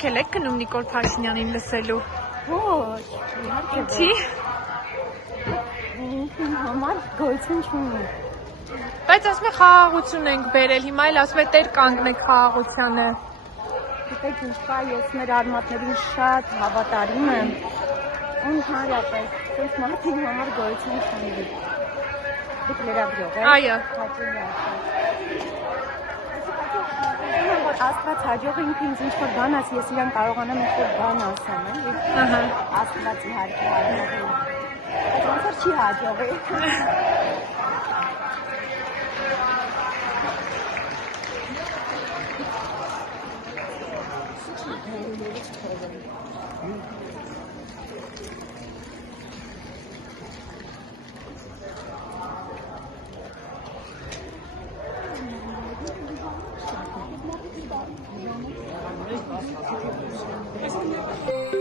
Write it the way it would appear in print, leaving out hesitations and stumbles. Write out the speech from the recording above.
Դուք էլ եք գնում Նիկոլ Փաշինյանին լսելու։ Ոչ, իհարկե։ Ինչի՞։ Ինքն համար գոյություն չունի։ Բայց ասում է խաղաղություն ենք բերել, հիմա էլ ասում է տեր կանգնեք խաղաղությանը։ Գիտեք ինչ կա, ես մեր արմատներին շատ հավատարիմ եմ։ Ընդհանրապես, այս մարդին համար գոյություն չունի։ Դուք լրագրող եք։ Այո։ Աստված հաջող ինքը ինձ ինչ-որ բան ասի, ես իրան կարողանամ ինչ-որ բան ասեմ, էլի։ Աստված իհարկե հաջողի։ Բայց ոնց որ չի հաջողի։ Thank you.